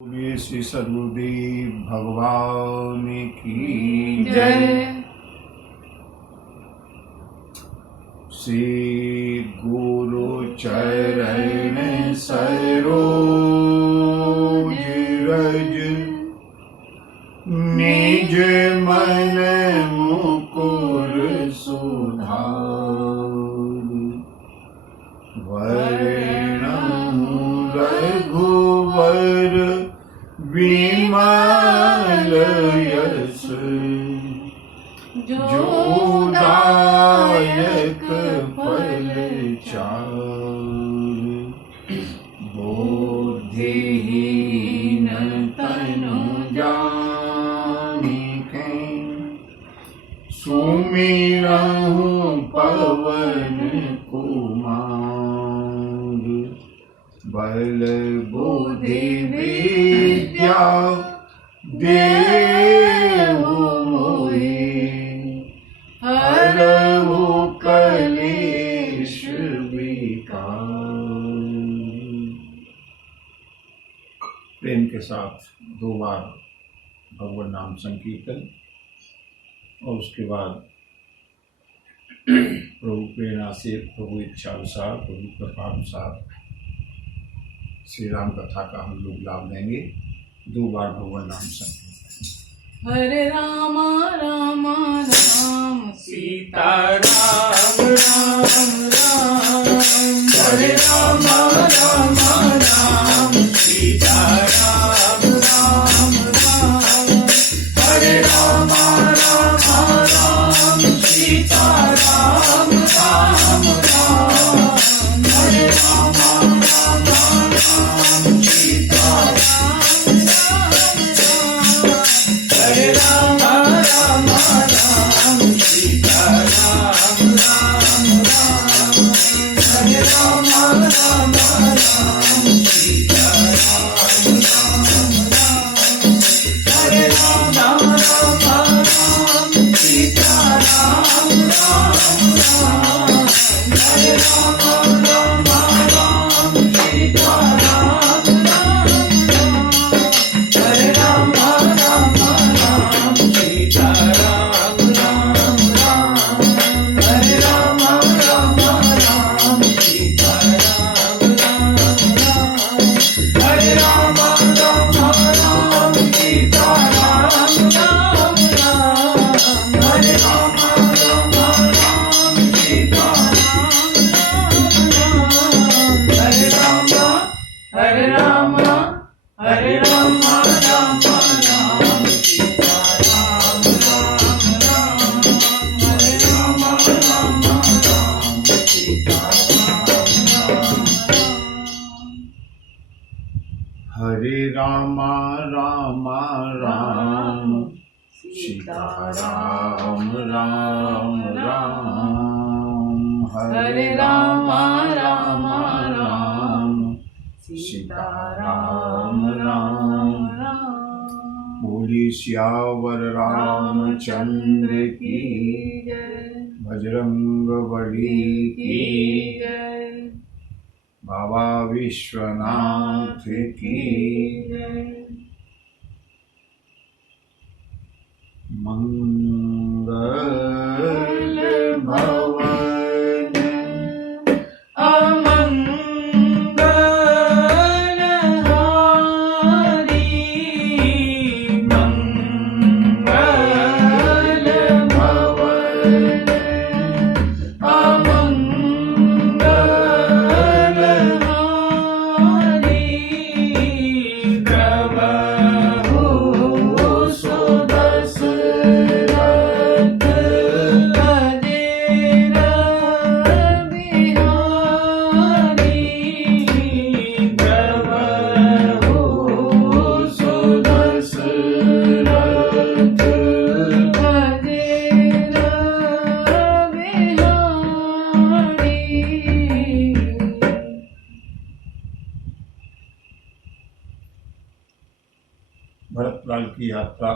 बोलिए श्री सद्गुरुदेव भगवान की जय। श्री गुरु चरण सरोज रज निज मन मुकुर सुधार वर्णहु रघुवर विमल यश जोदायक फल चार बुद्धिहीन तनु जानिके सुमिरहु पवन कुमार बल बुद्धि विद्या देहु मोहि हरहु कलेश विकार। प्रेम के साथ 2 बार भगवान नाम संकीर्तन और उसके बाद प्रभु प्रेरणा से, प्रभु इच्छा अनुसार, प्रभु कृपा अनुसार श्री राम कथा का हम लोग लाभ लेंगे। 2 बार भगवान नाम संकीर्तन। हरे राम राम राम सीता राम राम राम हरे राम राम राम सीता राम राम राम हरे राम राम राम सीता राम राम राम हरे राम राम राम सीता हरे राम राम राम सीता राम राम राम हरे राम राम राम सीता राम राम राम हरे राम राम राम सीता राम राम राम हरे राम राम राम सीता राम राम हरे राम राम राम सीता राम राम राम हरे राम राम राम सीता राम राम राम हरे राम राम राम सीता राम राम राम हरे राम राम राम सीता हरे राम हरे राम राम राम सीता राम राम राम हरे राम राम राम सीता राम राम हरे राम राम राम सीता राम राम राम हरे राम राम राम सीता राम राम राम बोली सियावर रामचंद्र की जय बजरंग बली की जय बाबा विश्वनाथ की जय मंगल भवन अमंगल हारी मंगल भवन अमंगल हारी प्रभु सुदशरथ गजेन्द्र बिहारी प्रभु सुदशरथ गजेन्द्र बिहारी। भरतलाल की यात्रा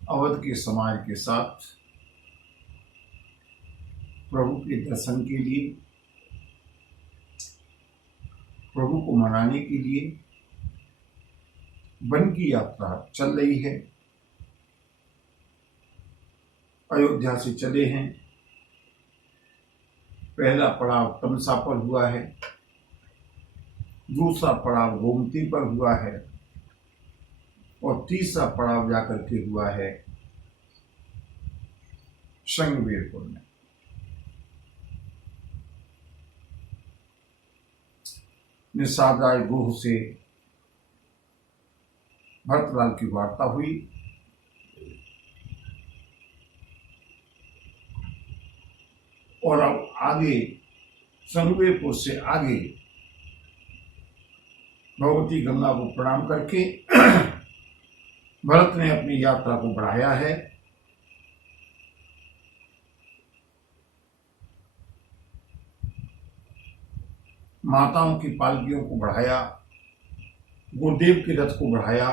अवध के समाज के साथ प्रभु के दर्शन के लिए प्रभु को मनाने के लिए वन की यात्रा चल रही है। अयोध्या से चले हैं। पहला पड़ाव तमसा पर हुआ है, दूसरा पड़ाव गोमती पर हुआ है और तीसरा पड़ाव जाकर के हुआ है श्रृंगवेरपुर में। निषाद राय गुह से भरतलाल की वार्ता हुई। और अब आगे श्रृंगवेरपुर से आगे भगवती गंगा को प्रणाम करके भरत ने अपनी यात्रा को बढ़ाया है। माताओं की पालकियों को बढ़ाया, गुरुदेव के रथ को बढ़ाया।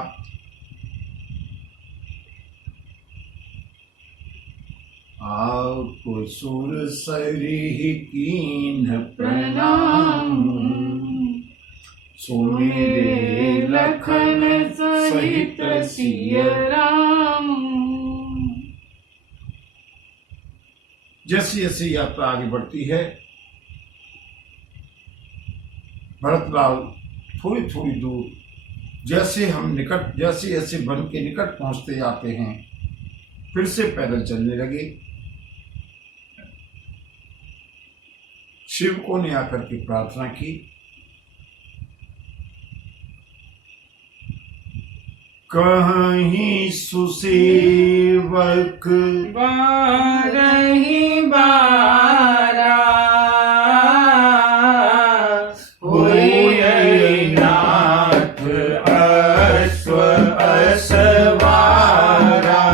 आपको सुर सरी कीन प्रणाम, सुमेरे लखन सहित सिय राम। जैसे जैसे यात्रा आगे बढ़ती है, भरतलाल थोड़ी थोड़ी दूर जैसे जैसे वन के निकट पहुंचते जाते हैं, फिर से पैदल चलने लगे। शिवको ने आकर के प्रार्थना की, कहीं सुसेवक बारही बारा होय नाथ अश्व असवारा।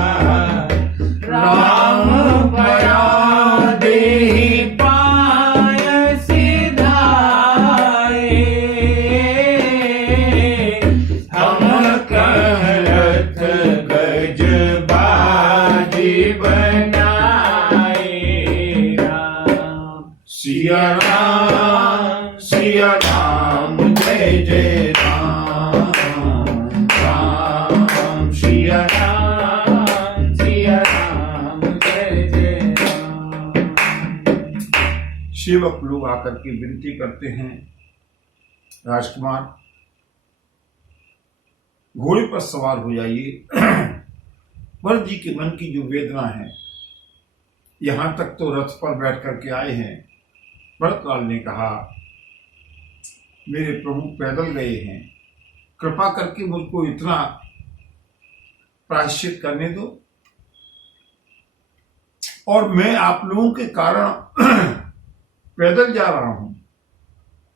राम बया देहि पाय सिधाए, हम कहरथ गज बाजी बनाए। सिया राम जय जय राम, राम सिया राम जय जय राम। सेवक लोग आकर के विनती करते हैं, राजकुमार घोड़े पर सवार हो जाइए। भरत जी के मन की जो वेदना है, यहां तक तो रथ पर बैठ करके आए हैं। भरतलाल ने कहा, मेरे प्रभु पैदल गए हैं, कृपा करके मुझको इतना प्रायश्चित करने दो, और मैं आप लोगों के कारण पैदल जा रहा हूं।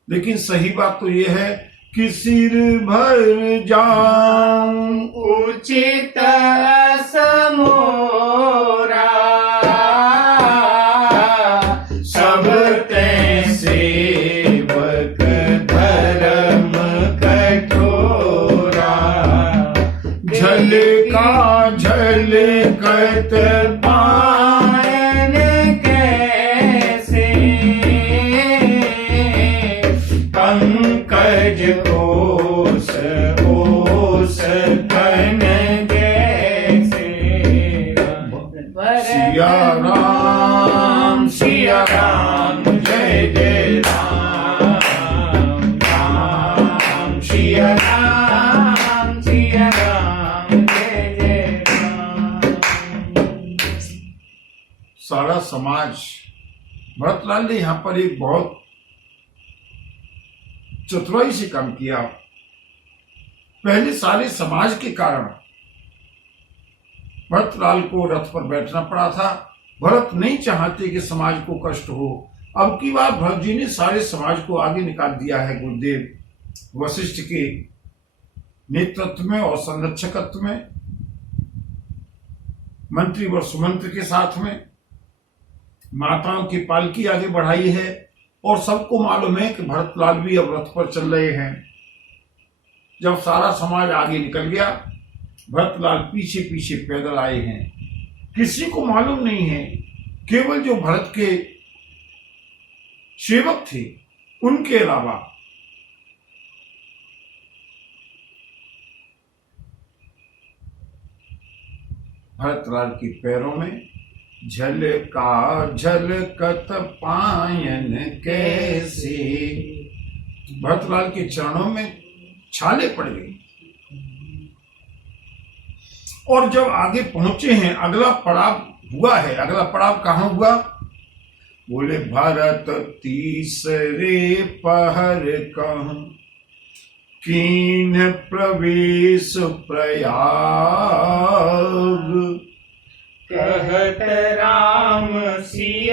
लेकिन सही बात तो यह है कि सिर भर जाऊं उचित समोरा, सब ते सेवक धर्म कठोरा। झलकत पायन कैसे, पंकज ओस ओस कन जैसे। सिया राम जय जय राम, राम सिया राम जय जय राम। सारा समाज, भरतलाल ने यहाँ पर एक बहुत चतुराई से काम किया। पहले सारे समाज के कारण भरतलाल को रथ पर बैठना पड़ा था। भरत नहीं चाहते कि समाज को कष्ट हो। अब की बार भरत जी ने सारे समाज को आगे निकाल दिया है। गुरुदेव वशिष्ठ के नेतृत्व में और संरक्षकत्व में, मंत्री व सुमंत्र के साथ में माताओं की पालकी आगे बढ़ाई है। और सबको मालूम है कि भरतलाल भी अब रथ पर चल रहे हैं। जब सारा समाज आगे निकल गया, भरतलाल पीछे पीछे पैदल आए हैं। किसी को मालूम नहीं है, केवल जो भरत के सेवक थे उनके अलावा भरतलाल के पैरों में झलका झलकत पायन कैसे, भरतलाल के चरणों में छाले पड़ गई। और जब आगे पहुंचे हैं, अगला पड़ाव हुआ है। अगला पड़ाव कहाँ हुआ? बोले भरत तीसरे पहर कह कीन प्रवेश प्रयाग, कहत राम सिय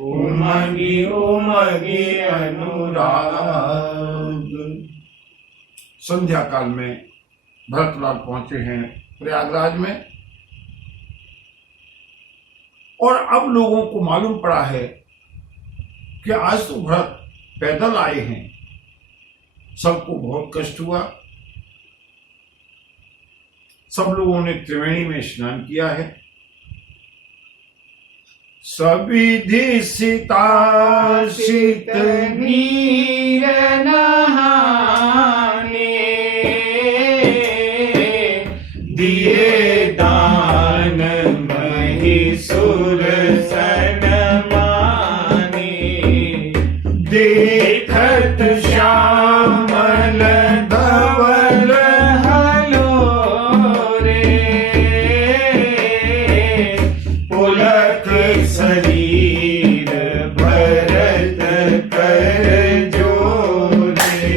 उमगी उमगी अनुराग। संध्या काल में भरतलाल पहुंचे हैं प्रयागराज में, और अब लोगों को मालूम पड़ा है कि आज तो भरत पैदल आए हैं। सबको बहुत कष्ट हुआ। सब लोगों ने त्रिवेणी में स्नान किया है। सविधि सिताशित नीर नहाने, दिए दान महिषुर सनमाने, देखत श्यामल धवल हलोरे, पुलक शरीर भरत कर जोरे,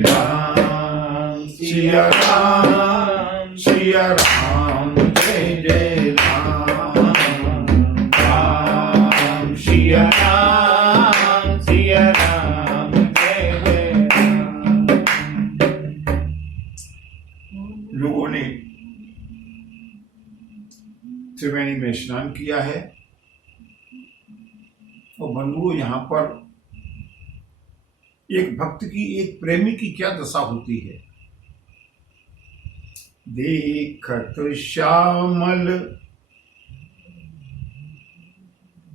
राम सिया राम जय जय राम, राम सिया राम जय जय राम। लोगों ने त्रिवेणी में स्नान किया है। और बंधुओं, यहाँ पर एक भक्त की, एक प्रेमी की क्या दशा होती है। देखत श्यामल,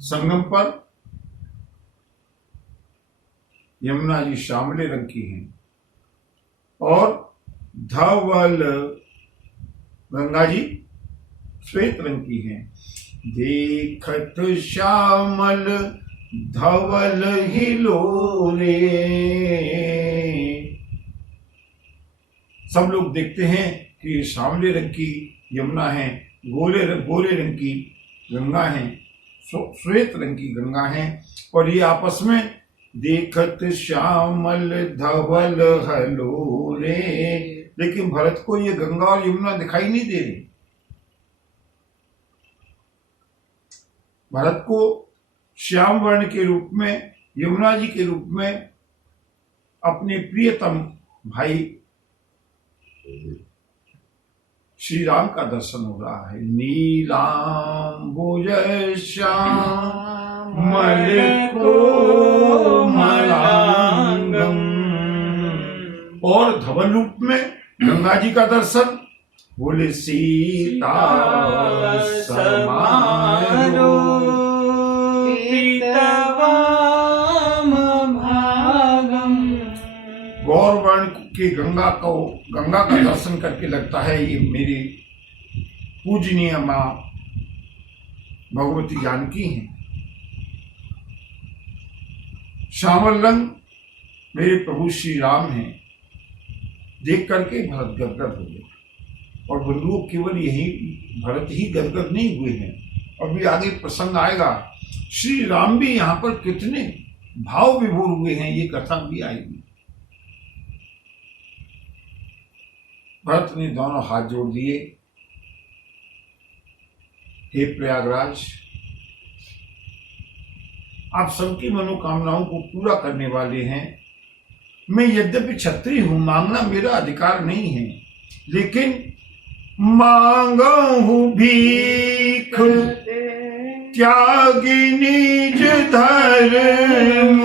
संगम पर यमुना जी श्यामले रंग की हैं और धवल गंगा जी श्वेत रंग की हैं। देखत श्यामल धवल हिलोरे, सब लोग देखते हैं कि श्यामले रंग की यमुना है, गोरे रंग की गंगा है, श्वेत रंग की गंगा है, और ये आपस में देखत श्यामल धवल हलोरे। लेकिन भरत को ये गंगा और यमुना दिखाई नहीं दे रही। भरत को श्याम वर्ण के रूप में, यमुना जी के रूप में अपने प्रियतम भाई श्री राम का दर्शन हो रहा है। नीलांबुज श्यामल कोमलांगम, और धवल रूप में गंगा जी का दर्शन। बोले सीता समारो पीतवाम भागम, गौरवर्ण की गंगा का दर्शन करके लगता है ये मेरी पूजनीय माँ भगवती जानकी हैं। श्यामल रंग मेरे प्रभु श्री राम हैं। देख करके भरत गदगद हो गए। और बंधुओं, केवल यही भरत ही गदगद नहीं हुए हैं, अभी आगे प्रसंग आएगा। श्री राम भी यहाँ पर कितने भाव विभोर हुए हैं, ये कथा भी आएगी। भरत ने दोनों हाथ जोड़ दिए। हे प्रयागराज, आप सबकी मनोकामनाओं को पूरा करने वाले हैं। मैं यद्यपि क्षत्रिय हूं, मांगना मेरा अधिकार नहीं है, लेकिन मांगहु भीख त्यागी निज धर्म,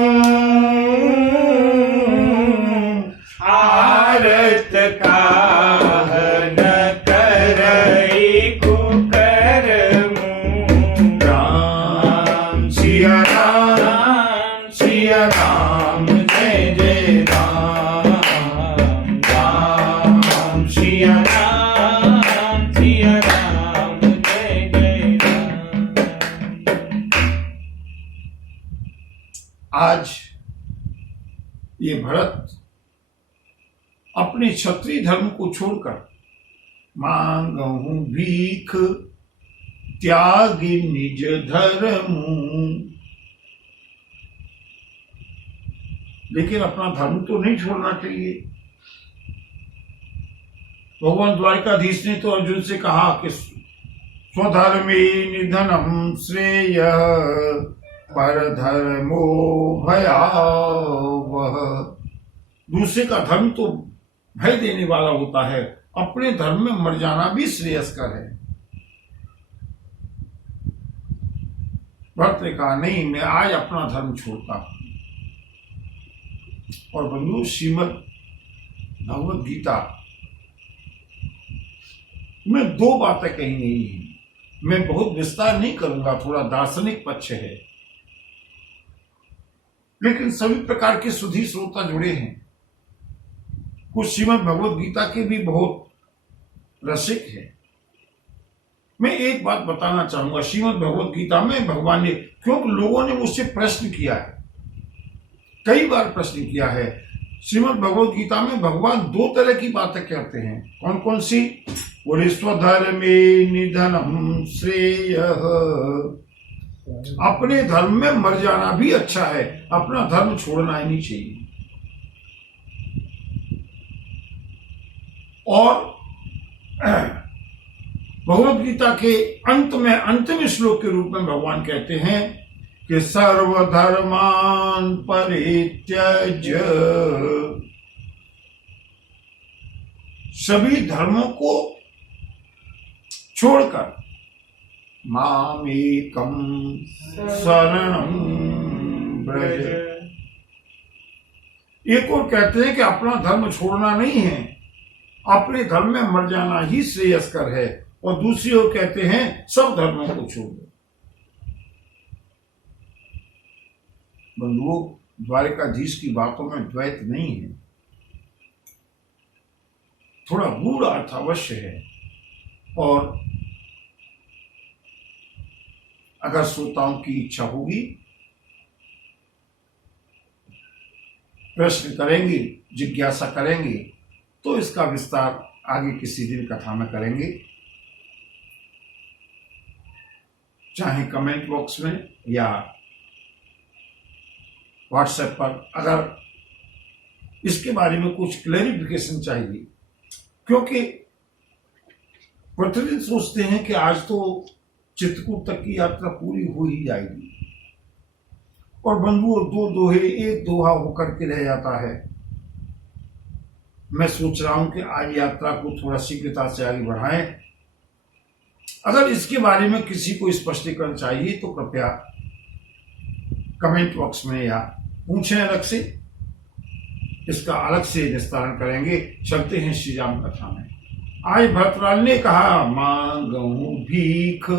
आरत काह न करई कुकर्म, राम सिया राम जय जय राम, राम सिया आज ये भरत अपने क्षत्रिय धर्म को छोड़कर मांगहूं भीख त्यागी निज धर्म, लेकिन अपना धर्म तो नहीं छोड़ना चाहिए। भगवान द्वारिकाधीश ने तो अर्जुन से कहा कि स्वधर्मे निधनम श्रेय पर धर्मो भयावह। दूसरे का धर्म तो भय देने वाला होता है, अपने धर्म में मर जाना भी श्रेयस्कर है। भरत ने कहा नहीं, मैं आज अपना धर्म छोड़ता हूं। और बंधु, श्रीमद् भगवद गीता में दो बातें कही गई हैं। मैं बहुत विस्तार नहीं करूंगा, थोड़ा दार्शनिक पक्ष है, लेकिन सभी प्रकार के सुधी श्रोता जुड़े हैं। कुछ श्रीमद् भगवद गीता के भी बहुत रसिक है। मैं एक बात बताना चाहूंगा, श्रीमद् भगवद गीता में भगवान ने, क्योंकि लोगों ने मुझसे प्रश्न किया है, कई बार प्रश्न किया है। श्रीमद् भगवद गीता में भगवान दो तरह की बातें कहते हैं। कौन कौन सी? बोले स्वधर्मे निधनम श्रेय, अपने धर्म में मर जाना भी अच्छा है, अपना धर्म छोड़ना ही नहीं चाहिए। और भगवद गीता के अंत में अंतिम श्लोक के रूप में भगवान कहते हैं कि सर्वधर्मान परित्यज, सभी धर्मों को छोड़कर मामेकम शरणं व्रज। एक और कहते हैं कि अपना धर्म छोड़ना नहीं है, अपने धर्म में मर जाना ही श्रेयस्कर है। और दूसरी ओर कहते हैं सब धर्मों को छोड़ दो। बंधुओं, द्वारिकाधीश की बातों में द्वैत नहीं है, थोड़ा गूढ़ अर्थ अवश्य है। और अगर श्रोताओं की इच्छा होगी, प्रश्न करेंगे, जिज्ञासा करेंगे, तो इसका विस्तार आगे किसी दिन कथा में करेंगे, चाहे कमेंट बॉक्स में या व्हाट्सएप पर। अगर इसके बारे में कुछ क्लैरिफिकेशन चाहिए, क्योंकि प्रतिदिन सोचते हैं कि आज तो चित्रकूट तक की यात्रा पूरी हो ही जाएगी, और बंधुओं दो दोहे एक दोहा होकर के रह जाता है। मैं सोच रहा हूं कि आज यात्रा को थोड़ा शीघ्रता से आगे बढ़ाएं। अगर इसके बारे में किसी को स्पष्टीकरण चाहिए तो कृपया कमेंट बॉक्स में या पूछें अलग से, इसका अलग से निस्तारण करेंगे। चलते हैं श्री राम कथा में। आज भरतलाल ने कहा मांगहूं भीख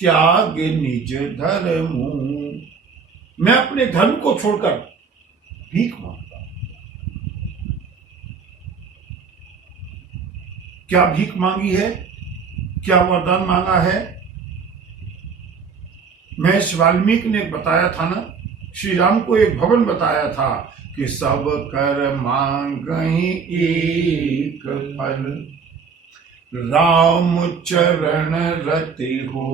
त्याग निज धर्म, मैं अपने धर्म को छोड़कर भीख मांगता हूं। क्या भीख मांगी है, क्या वरदान मांगा है? महर्ष वाल्मीकि ने बताया था ना, श्री राम को एक भवन बताया था कि सब कर मांगहि एक फल, राम चरण रति हो,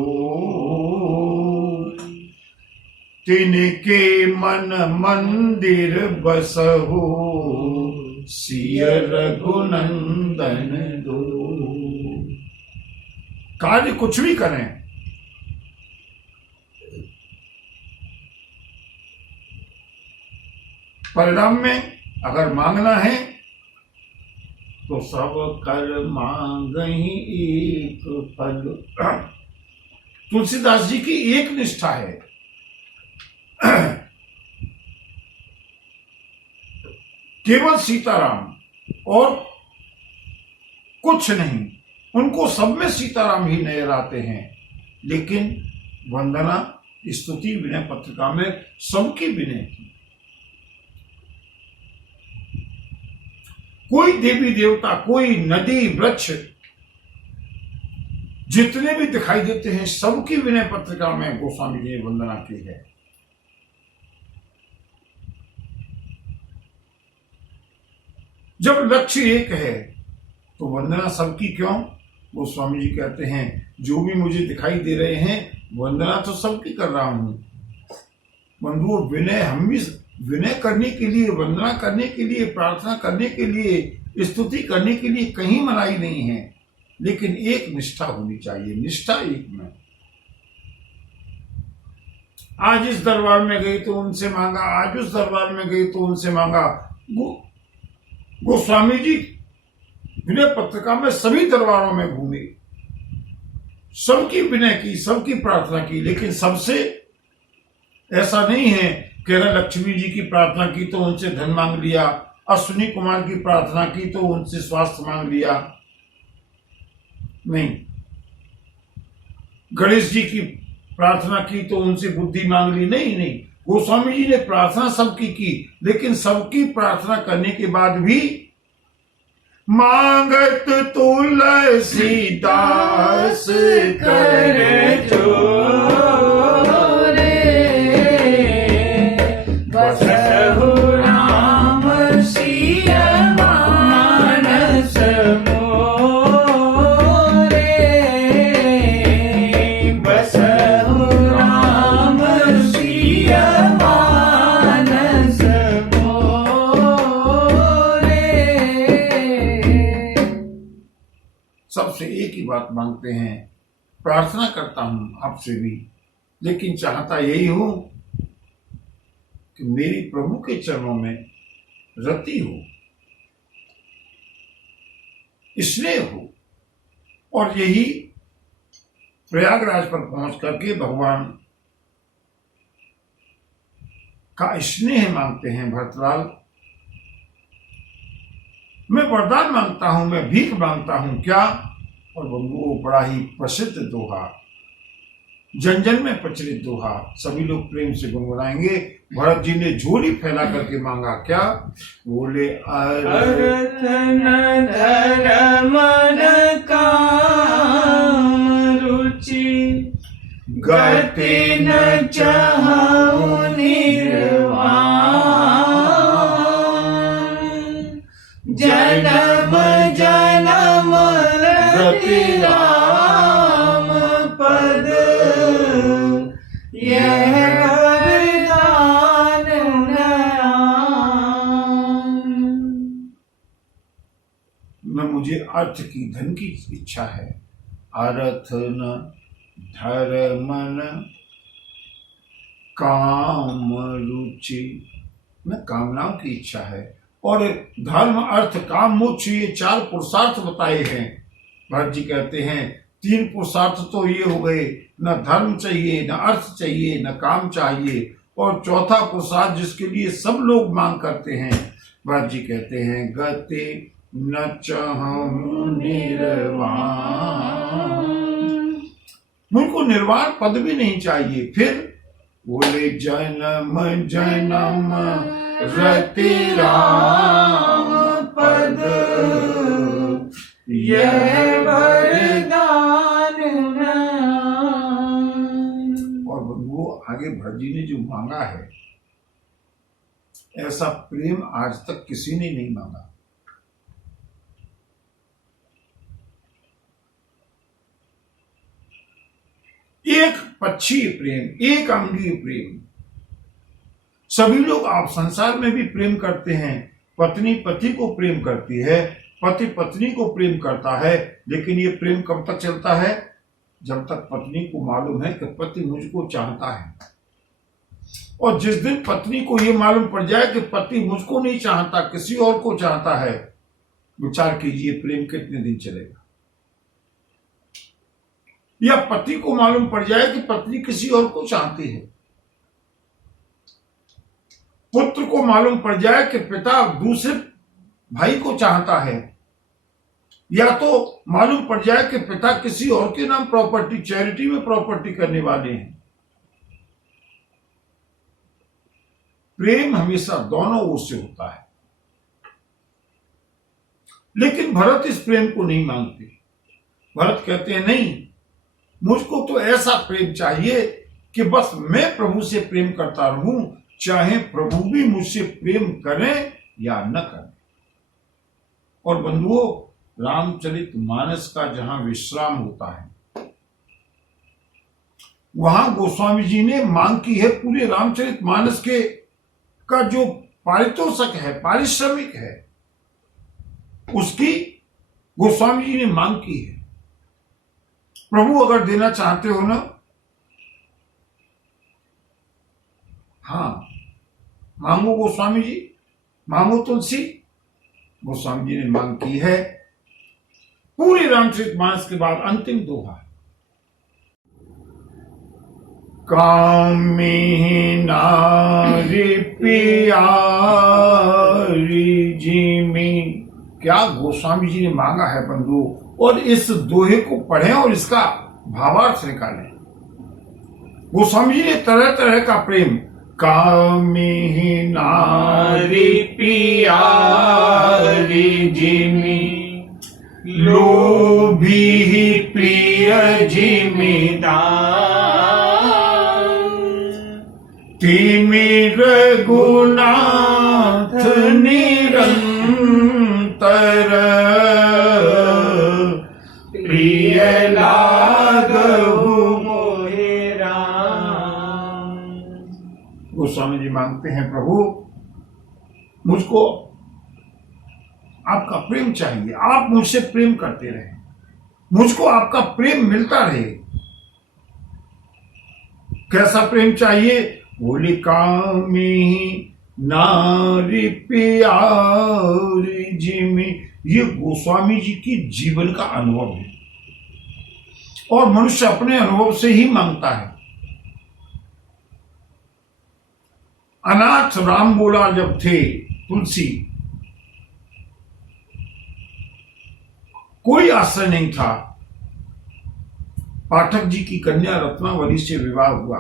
तिनके मन मंदिर बसहु, सिय रघुनंदन दो। कार्य कुछ भी करें, परिणाम में अगर मांगना है तो सब कर मांगहि एक फल। तुलसीदास जी की एक निष्ठा है, केवल सीताराम और कुछ नहीं। उनको सब में सीताराम ही नजर आते हैं, लेकिन वंदना स्तुति विनय पत्रिका में सबकी विनय की। कोई देवी देवता, कोई नदी वृक्ष, जितने भी दिखाई देते हैं सबकी विनय पत्रिका में गोस्वामी जी ने वंदना की है। जब लक्ष्य एक है तो वंदना सबकी क्यों? वो स्वामी जी कहते हैं जो भी मुझे दिखाई दे रहे हैं वंदना तो सबकी कर रहा हूं। बंधुओं, विनय हम भी विनय करने के लिए, वंदना करने के लिए, प्रार्थना करने के लिए, स्तुति करने के लिए कहीं मनाही नहीं है, लेकिन एक निष्ठा होनी चाहिए। निष्ठा एक में। आज इस दरबार में गई तो उनसे मांगा, आज उस दरबार में गई तो उनसे मांगा। गोस्वामी जी विनय पत्रिका में सभी दरबारों में घूमे, सबकी विनय की, सबकी प्रार्थना की, लेकिन सबसे ऐसा नहीं है कि अगर लक्ष्मी जी की प्रार्थना की तो उनसे धन मांग लिया, अश्विनी कुमार की प्रार्थना की तो उनसे स्वास्थ्य मांग लिया। नहीं, गणेश जी की प्रार्थना की तो उनसे बुद्धि मांग ली। नहीं नहीं, गोस्वामी जी ने प्रार्थना सबकी की, लेकिन सबकी प्रार्थना करने के बाद भी मांगत तुलसीदास कर जोरे बसहु राम सिय मानस मोरे बसहु राम सिय मानस सबसे एक ही बात मांगते हैं। प्रार्थना करता हूं आपसे भी, लेकिन चाहता यही हूं कि मेरी प्रभु के चरणों में रति हो, स्नेह हो, और यही प्रयागराज पर पहुंच करके भगवान का स्नेह मांगते हैं। भरतलाल, मैं वरदान मांगता हूं, मैं भीख मांगता हूं। क्या? और बंधुओं, बड़ा ही प्रसिद्ध दोहा, जन जन में प्रचलित दोहा, सभी लोग प्रेम से गुनगुनाएंगे। भरत जी ने झोली फैला करके मांगा। क्या बोले? अर्थ न धर्म न काम रुचि गति न चाहु निर्वाण जन्म जन्म रति राम पद यह वरदान न मुझे अर्थ की, धन की इच्छा है। अर्थ न धर्म न काम रुचि, न कामनाओं की इच्छा है। और धर्म, अर्थ, काम, मोक्ष, ये चार पुरुषार्थ बताए हैं। भरत जी कहते हैं तीन पुरुषार्थ तो ये हो गए, न धर्म चाहिए, न अर्थ चाहिए, न काम चाहिए, और चौथा पुरुषार्थ जिसके लिए सब लोग मांग करते हैं। भरत जी कहते हैं गति न चाहूं निर्वाण, मुझको निर्वाण पद भी नहीं चाहिए। फिर बोले जन्म जन्म रति राम पद यह वरदान और वो आगे भरत जी ने जो मांगा है, ऐसा प्रेम आज तक किसी ने नहीं मांगा। एक पक्षीय प्रेम, एक अंगीय प्रेम। सभी लोग आप संसार में भी प्रेम करते हैं। पत्नी पति को प्रेम करती है, पति पत्नी को प्रेम करता है, लेकिन ये प्रेम कब तक चलता है? जब तक पत्नी को मालूम है कि पति मुझको चाहता है। और जिस दिन पत्नी को ये मालूम पड़ जाए कि पति मुझको नहीं चाहता, किसी और को चाहता है, विचार कीजिए प्रेम कितने दिन चलेगा। या पति को मालूम पड़ जाए कि पत्नी किसी और को चाहती है, पुत्र को मालूम पड़ जाए कि पिता दूसरे भाई को चाहता है, या तो मालूम पड़ जाए कि पिता किसी और के नाम प्रॉपर्टी, चैरिटी में प्रॉपर्टी करने वाले हैं। प्रेम हमेशा दोनों ओर से होता है, लेकिन भरत इस प्रेम को नहीं मांगते। भरत कहते हैं नहीं, मुझको तो ऐसा प्रेम चाहिए कि बस मैं प्रभु से प्रेम करता रहूं, चाहे प्रभु भी मुझसे प्रेम करें या न करें। और बंधुओं, रामचरितमानस का जहां विश्राम होता है, वहां गोस्वामी जी ने मांग की है पूरे रामचरितमानस के का जो पारितोषिक है, पारिश्रमिक है, उसकी गोस्वामी जी ने मांग की है। प्रभु अगर देना चाहते हो ना, हाँ, मांगो गोस्वामी जी, मांगो तुलसी। गोस्वामी जी ने मांग की है पूरे रामचरितमानस के बाद अंतिम दोहा, कामी नारी पियारी जिमी। क्या गोस्वामी जी ने मांगा है बंधु। और इस दोहे को पढ़ें और इसका भावार्थ निकालें। गोस्वामी जी ने तरह तरह का प्रेम, कामी नारी पियारी जिमी, लोभी प्रिय जिमीदार, तिमि रघुनाथ निरंतर, प्रिय लागहु मोहि राम। गोस्वामी जी मांगते हैं, प्रभु मुझको आपका प्रेम चाहिए, आप मुझसे प्रेम करते रहे, मुझको आपका प्रेम मिलता रहे। कैसा प्रेम चाहिए? बोले कामी नारी प्यारी जिमी। ये गोस्वामी जी की जीवन का अनुभव है और मनुष्य अपने अनुभव से ही मांगता है। अनाथ राम बोला जब थे तुलसी, कोई आश्रय नहीं था। पाठक जी की कन्या रत्नावली से विवाह हुआ,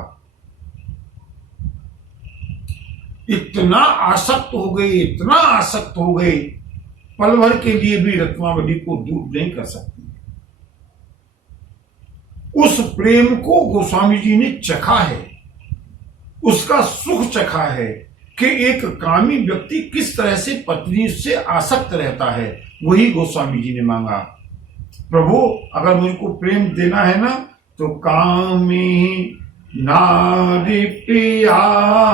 इतना आसक्त हो गए, इतना आसक्त हो गए, पल भर के लिए भी रत्नावली को दूर नहीं कर सकती। उस प्रेम को गोस्वामी जी ने चखा है, उसका सुख चखा है कि एक कामी व्यक्ति किस तरह से पत्नी से आसक्त रहता है। वही गोस्वामी जी ने मांगा, प्रभु अगर मुझको प्रेम देना है ना तो कामी नारी प्यारी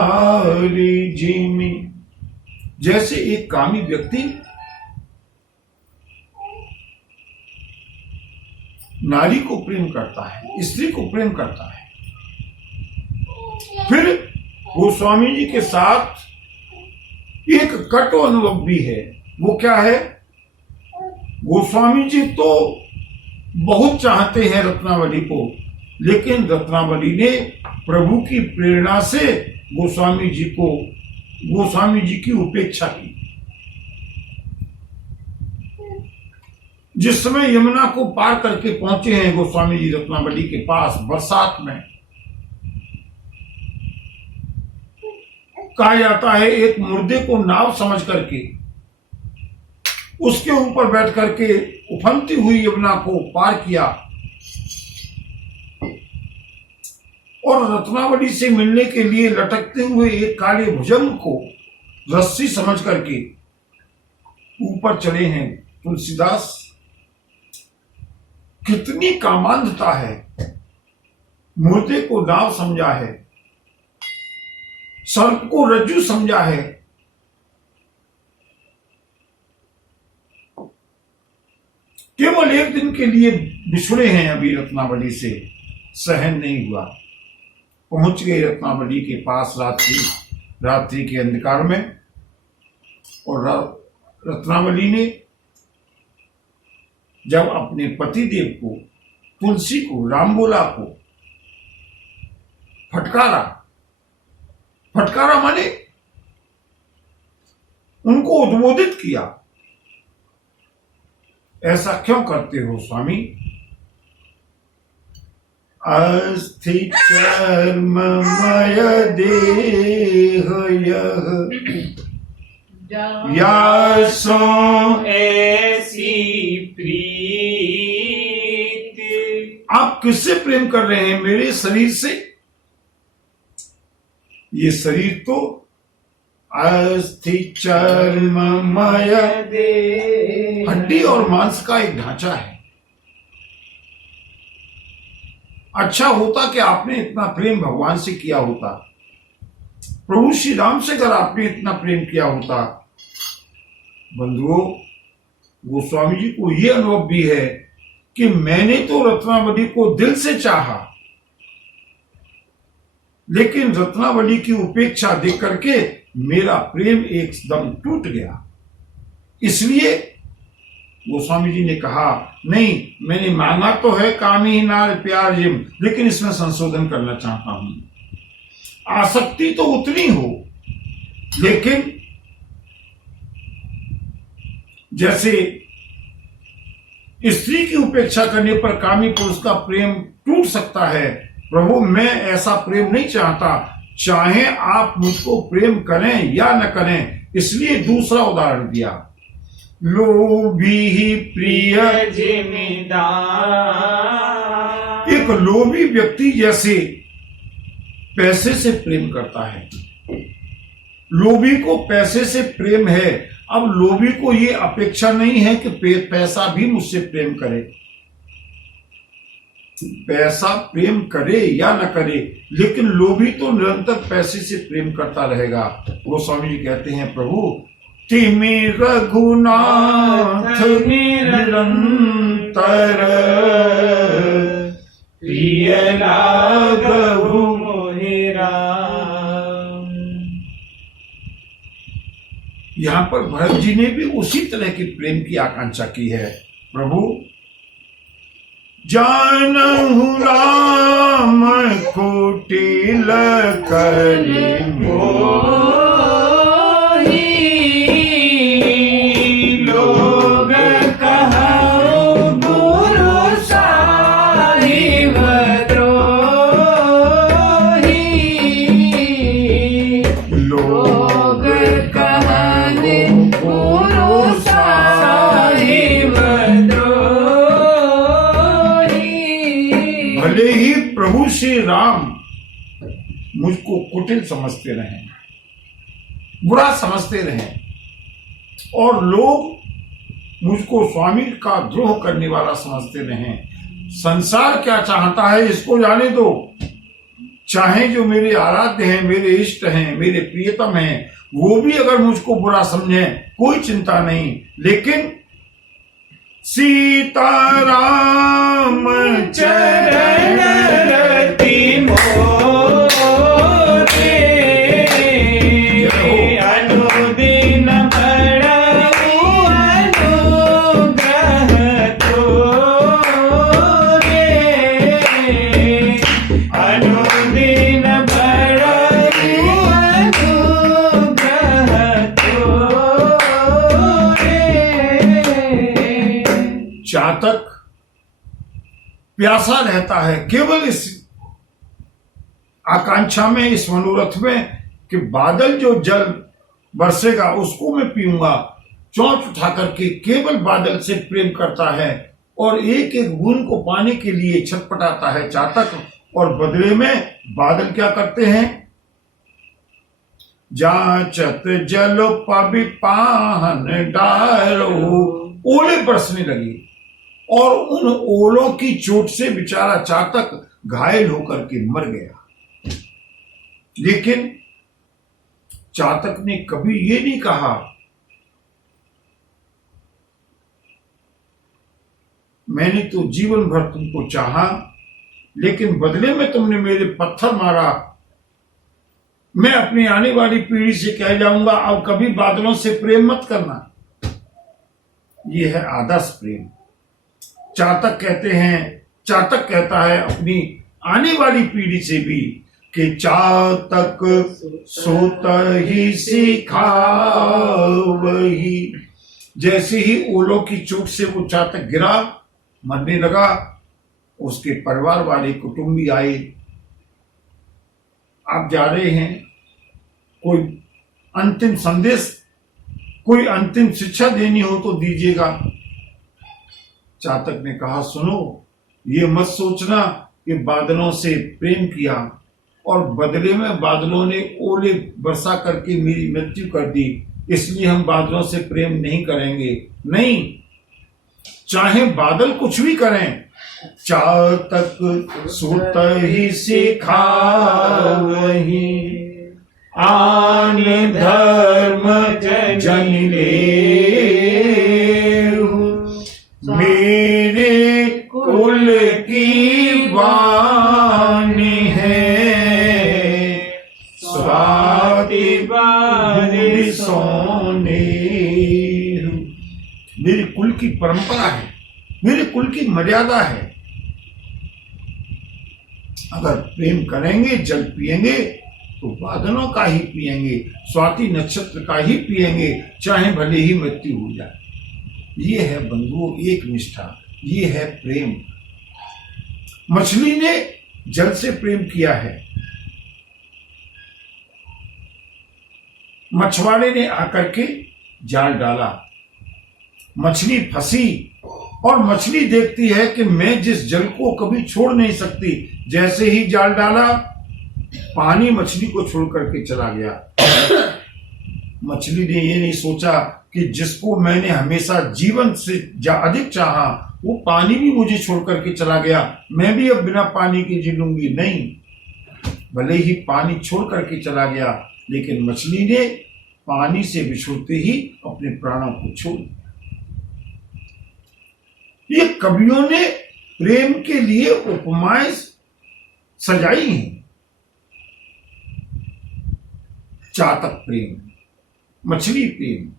जिमी। जैसे एक कामी व्यक्ति नारी को प्रेम करता है, स्त्री को प्रेम करता है। फिर गोस्वामी जी के साथ एक कटु अनुभव भी है। वो क्या है? गोस्वामी जी तो बहुत चाहते हैं रत्नावली को, लेकिन रत्नावली ने प्रभु की प्रेरणा से गोस्वामी जी की उपेक्षा की। जिस समय यमुना को पार करके पहुंचे हैं गोस्वामी जी रत्नावली के पास बरसात में, कहा जाता है एक मुर्दे को नाव समझ करके उसके ऊपर बैठ करके उफनती हुई यमुना को पार किया और रत्नावली से मिलने के लिए लटकते हुए एक काले भुजंग को रस्सी समझ करके ऊपर चढ़े हैं तुलसीदास। कितनी कामांधता है। मुर्दे को नाव समझा है, सर्प को रज्जू समझा है, केवल एक दिन के लिए बिछुड़े हैं अभी रत्नावली से, सहन नहीं हुआ। पहुंच गए रत्नावली के पास रात्रि के अंधकार में, और रत्नावली ने जब अपने पतिदेव को, तुलसी को, रामबोला को फटकारा माने उनको उद्बोधित किया, ऐसा क्यों करते हो स्वामी? अस्थि चर्ममय देह यासो ऐसी प्रीत। आप किससे प्रेम कर रहे हैं? मेरे शरीर से। ये शरीर तो अस्थि चर्ममय दे हड्डी और मांस का एक ढांचा है। अच्छा होता कि आपने इतना प्रेम भगवान से किया होता, प्रभु श्री राम से अगर आपने इतना प्रेम किया होता। बंधुओं, गोस्वामी जी को यह अनुभव भी है कि मैंने तो रत्नावली को दिल से चाहा, लेकिन रत्नावली की उपेक्षा देख करके मेरा प्रेम एकदम टूट गया। इसलिए गोस्वामी जी ने कहा, नहीं, मैंने मांगा तो है कामी नार प्यार जिम, लेकिन इसमें संशोधन करना चाहता हूं। आसक्ति तो उतनी हो, लेकिन जैसे स्त्री की उपेक्षा करने पर कामी पुरुष का प्रेम टूट सकता है, प्रभु मैं ऐसा प्रेम नहीं चाहता। चाहे आप मुझको प्रेम करें या न करें, इसलिए दूसरा उदाहरण दिया। लोभी ही प्रिय जिमिदार। एक लोभी व्यक्ति जैसे पैसे से प्रेम करता है, लोभी को पैसे से प्रेम है। अब लोभी को ये अपेक्षा नहीं है कि पैसा भी मुझसे प्रेम करे, पैसा प्रेम करे या न करे, लेकिन लोभी तो निरंतर पैसे से प्रेम करता रहेगा। गोस्वामी जी कहते हैं, प्रभु तिमि रघुनाथ निरंतर प्रिय लागहु मोहि राम। यहाँ पर भरत जी ने भी उसी तरह की प्रेम की आकांक्षा की है। प्रभु जानहु राम कुटिल करि मोहि लोग कहउँ गुरु साहिब द्रोही। लोग कहने गुरु साहिब द्रोही। भले ही प्रभु श्री राम मुझको कुटिल समझते रहे, बुरा समझते रहे, और लोग मुझको स्वामी का द्रोह करने वाला समझते रहे, संसार क्या चाहता है इसको जाने दो। चाहे जो मेरे आराध्य हैं, मेरे इष्ट हैं, मेरे प्रियतम हैं, वो भी अगर मुझको बुरा समझे कोई चिंता नहीं, लेकिन सीताराम चरण रति मोरे अनुदिन बड़ऊ अनुग्रह तोरे। अनुदिन बड़ऊ अनुग्रह तोरे। चातक प्यासा रहता है केवल इस आकांक्षा में, इस मनोरथ में कि बादल जो जल बरसेगा उसको मैं पीऊंगा। चोंच उठा करके केवल बादल से प्रेम करता है और एक एक बूंद को पाने के लिए छटपटाता है चातक, और बदले में बादल क्या करते हैं? जांचत जल पबि पाहन डारो, ओले बरसने लगी और उन ओलों की चोट से बेचारा चातक घायल होकर के मर गया। लेकिन चातक ने कभी ये नहीं कहा मैंने तो जीवन भर तुमको चाहा, लेकिन बदले में तुमने मेरे पत्थर मारा। मैं अपनी आने वाली पीढ़ी से कह जाऊंगा अब कभी बादलों से प्रेम मत करना। यह है आदर्श प्रेम। चातक कहता है अपनी आने वाली पीढ़ी से भी कि चातक सोत ही सिखावही। जैसे ही ओलों की चोट से वो चातक गिरा, मरने लगा, उसके परिवार वाले कुटुंबी आए, आप जा रहे हैं, कोई अंतिम संदेश, कोई अंतिम शिक्षा देनी हो तो दीजिएगा। चातक ने कहा, सुनो, ये मत सोचना कि बादलों से प्रेम किया, और बदले में बादलों ने ओले वर्षा करके मेरी मृत्यु कर दी, इसलिए हम बादलों से प्रेम नहीं करेंगे। नहीं, चाहे बादल कुछ भी करें, चातक सुत ही सिखा वही आन धर्म जन मेरे कुल की वाणी है, स्वाति बारी सोने। मेरे कुल की परंपरा है, मेरे कुल की मर्यादा है। अगर प्रेम करेंगे, जल पिएंगे तो बादलों का ही पिएंगे, स्वाति नक्षत्र का ही पिएंगे, चाहे भले ही मृत्यु हो जाए। ये है बंधुओं एक निष्ठा, ये है प्रेम। मछली ने जल से प्रेम किया है, मछुआरे ने आकर के जाल डाला, मछली फंसी और मछली देखती है कि मैं जिस जल को कभी छोड़ नहीं सकती, जैसे ही जाल डाला पानी मछली को छोड़ करके चला गया। मछली ने ये नहीं सोचा कि जिसको मैंने हमेशा जीवन से अधिक चाहा वो पानी भी मुझे छोड़ करके चला गया, मैं भी अब बिना पानी के जी लूंगी। नहीं, भले ही पानी छोड़ करके चला गया, लेकिन मछली ने पानी से बिछुड़ते ही अपने प्राणों को छोड़। ये कवियों ने प्रेम के लिए उपमाएं सजाई हैं। चातक प्रेम, मछली प्रेम,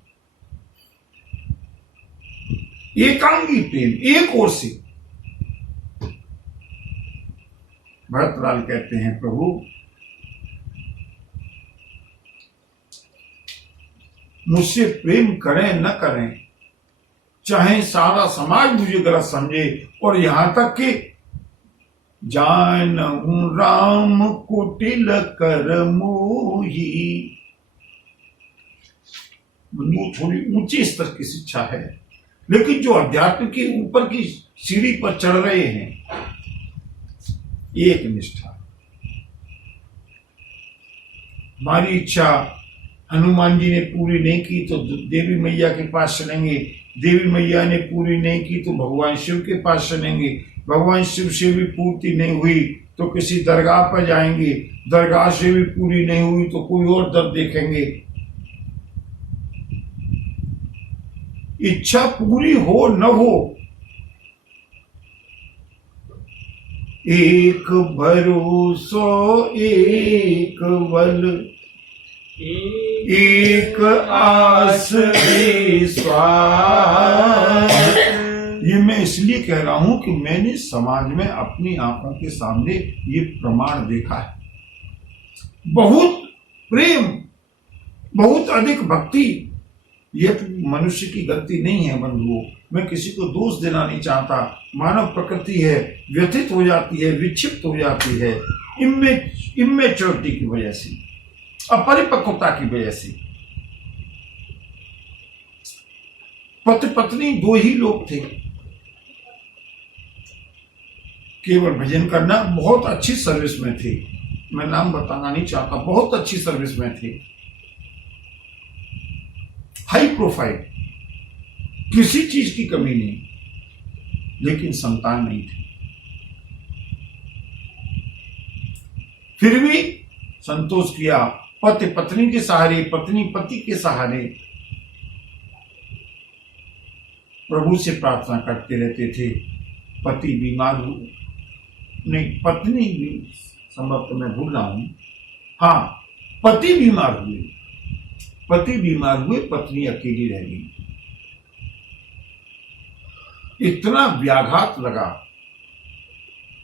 एकांगी प्रेम, एक ओर से। भरतलाल कहते हैं, प्रभु मुझसे प्रेम करें न करें, चाहे सारा समाज मुझे गलत समझे, और यहां तक कि जानहु राम कुटिल कर मोही। थोड़ी ऊंची स्तर की शिक्षा है, लेकिन जो अध्यात्म के ऊपर की सीढ़ी पर चढ़ रहे हैं, एक निष्ठा। हमारी इच्छा हनुमान जी ने पूरी नहीं की तो देवी मैया के पास चलेंगे, देवी मैया ने पूरी नहीं की तो भगवान शिव के पास चलेंगे, भगवान शिव से भी पूर्ति नहीं हुई तो किसी दरगाह पर जाएंगे, दरगाह से भी पूरी नहीं हुई तो कोई और दर देखेंगे। इच्छा पूरी हो न हो, एक भरोसो एक बल, एक आस विश्वास। ये मैं इसलिए कह रहा हूं कि मैंने समाज में अपनी आंखों के सामने ये प्रमाण देखा है। बहुत प्रेम, बहुत अधिक भक्ति, ये मनुष्य की गलती नहीं है बंधुओं। मैं किसी को दोष देना नहीं चाहता, मानव प्रकृति है, व्यथित हो जाती है, विक्षिप्त हो जाती है, इमेच्योरिटी की वजह से, अपरिपक्वता की वजह से। पति पत्नी दो ही लोग थे, केवल भजन करना, बहुत अच्छी सर्विस में थे, मैं नाम बताना नहीं चाहता, बहुत अच्छी सर्विस में थे, हाई प्रोफाइल, किसी चीज की कमी नहीं, लेकिन संतान नहीं थी। फिर भी संतोष किया, पति पत्नी के सहारे, पत्नी पति के सहारे प्रभु से प्रार्थना करते रहते थे। पति बीमार हुए, नहीं पत्नी भी, संभवतः मैं भूल रहा हूं, हाँ पति बीमार हुए, पति बीमार हुए, पत्नी अकेली रह गई। इतना व्याघात लगा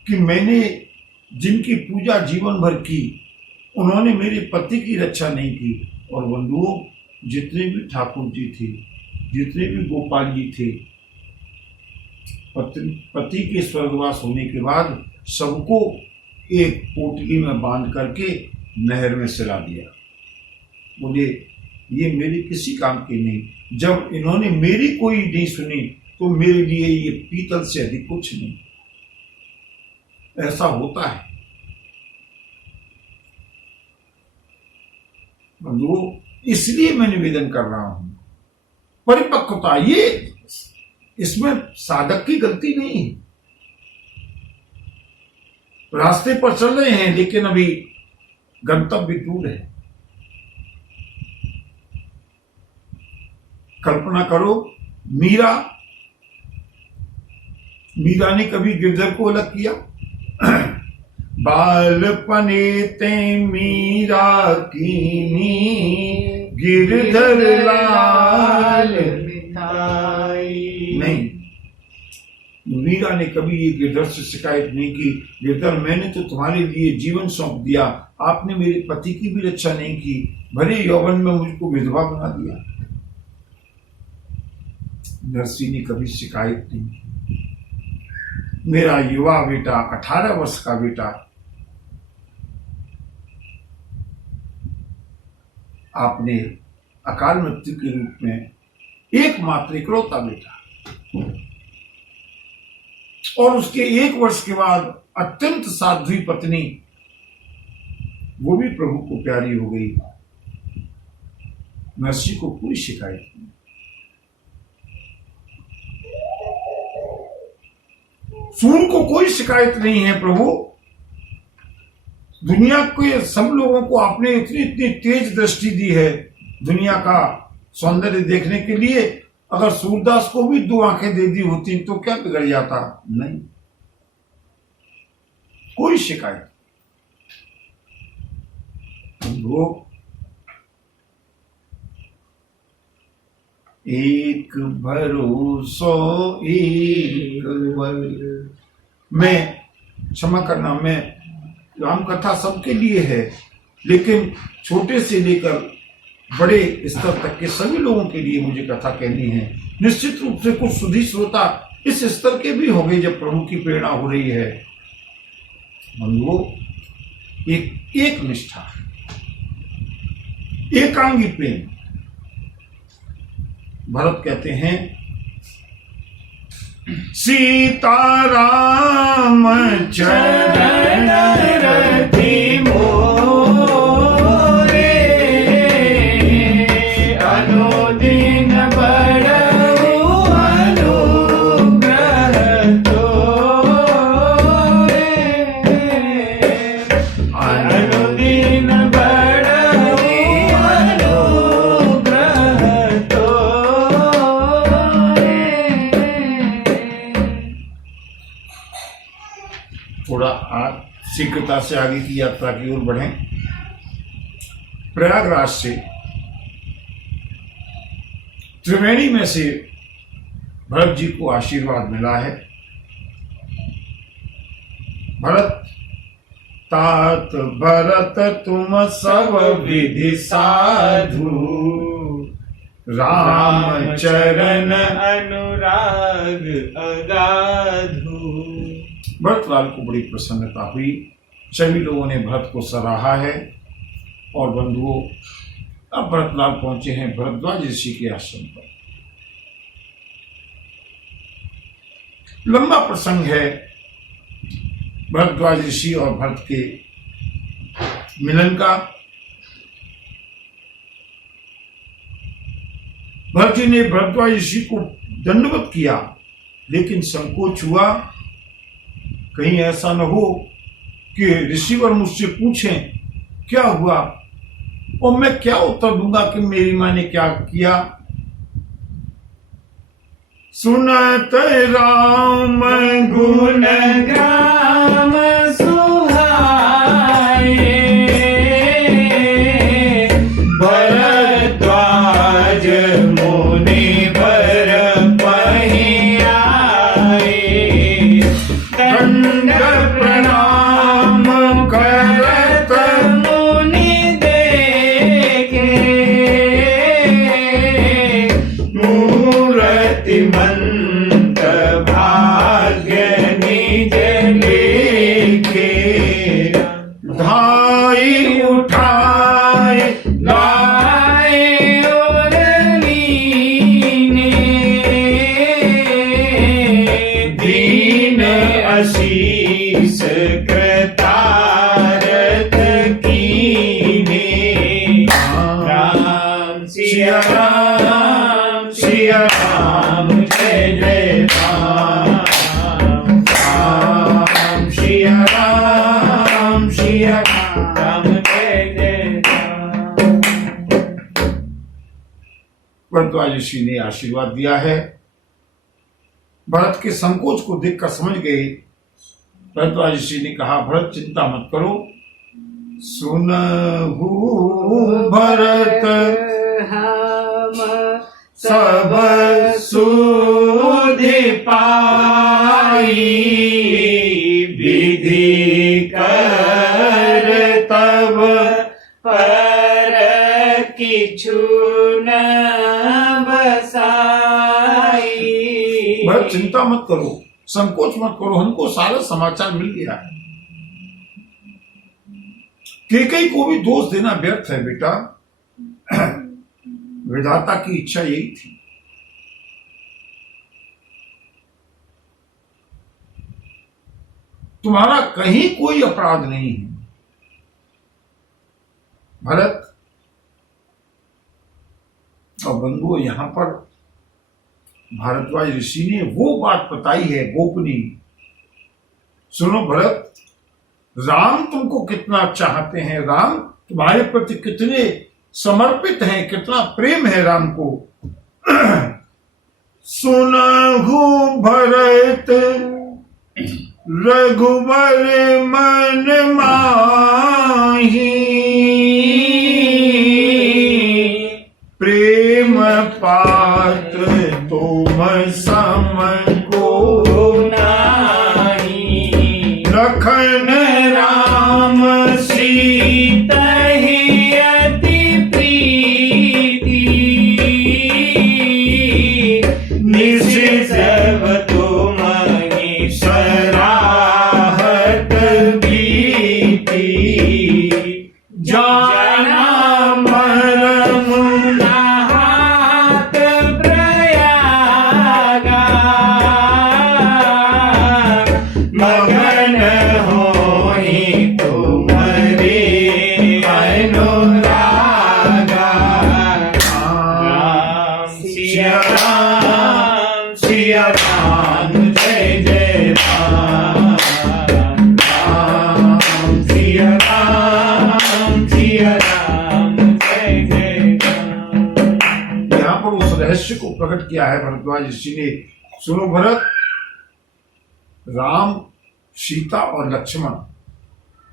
कि मैंने जिनकी पूजा जीवन भर की, उन्होंने मेरे पति की रक्षा नहीं की। और बंधुओं, जितने भी ठाकुर जी थे, जितने भी गोपाल जी थे, पति के स्वर्गवास होने के बाद सबको एक पोटली में बांध करके नहर में सिला दिया। बोले ये मेरी किसी काम की नहीं, जब इन्होंने मेरी कोई नहीं सुनी तो मेरे लिए ये पीतल से अधिक कुछ नहीं। ऐसा होता है। बंधुओं, इसलिए मैं निवेदन कर रहा हूं, परिपक्वता, ये इसमें साधक की गलती नहीं है। रास्ते पर चल रहे हैं लेकिन अभी गंतव्य दूर है। कल्पना करो, मीरा ने कभी गिरधर को अलग किया? बालपने ते मीरा कीनी गिरधर लाल नहीं, मीरा ने कभी ये गिरधर से शिकायत नहीं की, गिरधर मैंने तो तुम्हारे लिए जीवन सौंप दिया, आपने मेरे पति की भी रक्षा नहीं की, भरे यौवन में मुझको विधवा बना दिया। नरसी ने कभी शिकायत नहीं की। मेरा युवा बेटा, 18 वर्ष का बेटा, आपने अकाल मृत्यु के रूप में एकमात्र इकलौता बेटा, और उसके 1 वर्ष के बाद अत्यंत साध्वी पत्नी, वो भी प्रभु को प्यारी हो गई। नरसी को कोई शिकायत नहीं। सूर्य को कोई शिकायत नहीं है, प्रभु दुनिया के सब लोगों को आपने इतनी इतनी तेज दृष्टि दी है दुनिया का सौंदर्य देखने के लिए। अगर सूरदास को भी 2 आंखें दे दी होती तो क्या बिगड़ जाता? नहीं, कोई शिकायत। वो एक भरोसो एक बल। मैं क्षमा करना, मैं राम कथा सबके लिए है, लेकिन छोटे से लेकर बड़े स्तर तक के सभी लोगों के लिए मुझे कथा कहनी है। निश्चित रूप से कुछ सुधी श्रोता इस स्तर के भी होंगे जब प्रभु की प्रेरणा हो रही है। बंधुओं, एक निष्ठा, एकांगी प्रेम। भरत कहते हैं, सीताराम चरण रति मोरे अनुदिन बड़ऊ अनुग्रह तोरे अनुदिन बड़ऊ अनुग्रह तोरे। थोड़ा शीघ्रता से आगे की यात्रा की ओर बढ़ें। प्रयागराज से त्रिवेणी में से भरत जी को आशीर्वाद मिला है। भरत तात भरत तुम सब विधि साधु, राम चरण अनुराग अगाधु। भरतलाल को बड़ी प्रसन्नता हुई। सभी लोगों ने भरत को सराहा है। और बंधुओं, अब भरतलाल पहुंचे हैं भरद्वाज ऋषि के आश्रम पर। लंबा प्रसंग है भरद्वाज ऋषि और भरत के मिलन का। भरत जी ने भरद्वाज ऋषि को दंडवत किया, लेकिन संकोच हुआ कहीं ऐसा न हो कि ऋषिवर मुझसे पूछें क्या हुआ और मैं क्या उत्तर दूंगा कि मेरी मां ने क्या किया। सुनत राम गुण ग्राम सुहाए, भरद्वाज मुनि बर पहियाए, दंड प्रणाम करत मुनि देखे, मूर्तिमंत भाग्य निज लेखे। सिया राम सिया राम जय जय राम राम सिया राम जय जय राम। भरद्वाज ऋषि ने आशीर्वाद दिया है। भरत के संकोच को देखकर समझ गए। भरद्वाज ऋषि ने कहा, भरत चिंता मत करो, सुनहु भरत हम सब सुधि पाई, विधि कर तब पर किछु न बसाई। भरत चिंता मत करो, संकोच मत करो, हमको सारा समाचार मिल गया है। केकई को भी दोष देना व्यर्थ है बेटा, विधाता की इच्छा यही थी। तुम्हारा कहीं कोई अपराध नहीं है। भरत और बंधुओं, यहां पर भारद्वाज ऋषि ने वो बात बताई है गोपनीय। सुनो भरत, राम तुमको कितना चाहते हैं, राम तुम्हारे प्रति कितने समर्पित हैं, कितना प्रेम है राम को। सुनहु भरत रघुबर मन माही, प्रेम पात्र तुम सम को नाही, लखन राम सीता ही अति प्रीति, निज सब तुम्हि सराहत बीती, जाना मरम नहात प्रयागा, मगन होई तुम्हारे अनुरागा। राम सिया राम जय जय राम राम सिया राम जय जय राम। यहां पर उस रहस्य को प्रकट किया है भरद्वाज ऋषि ने। सुनो भरत, राम सीता और लक्ष्मण,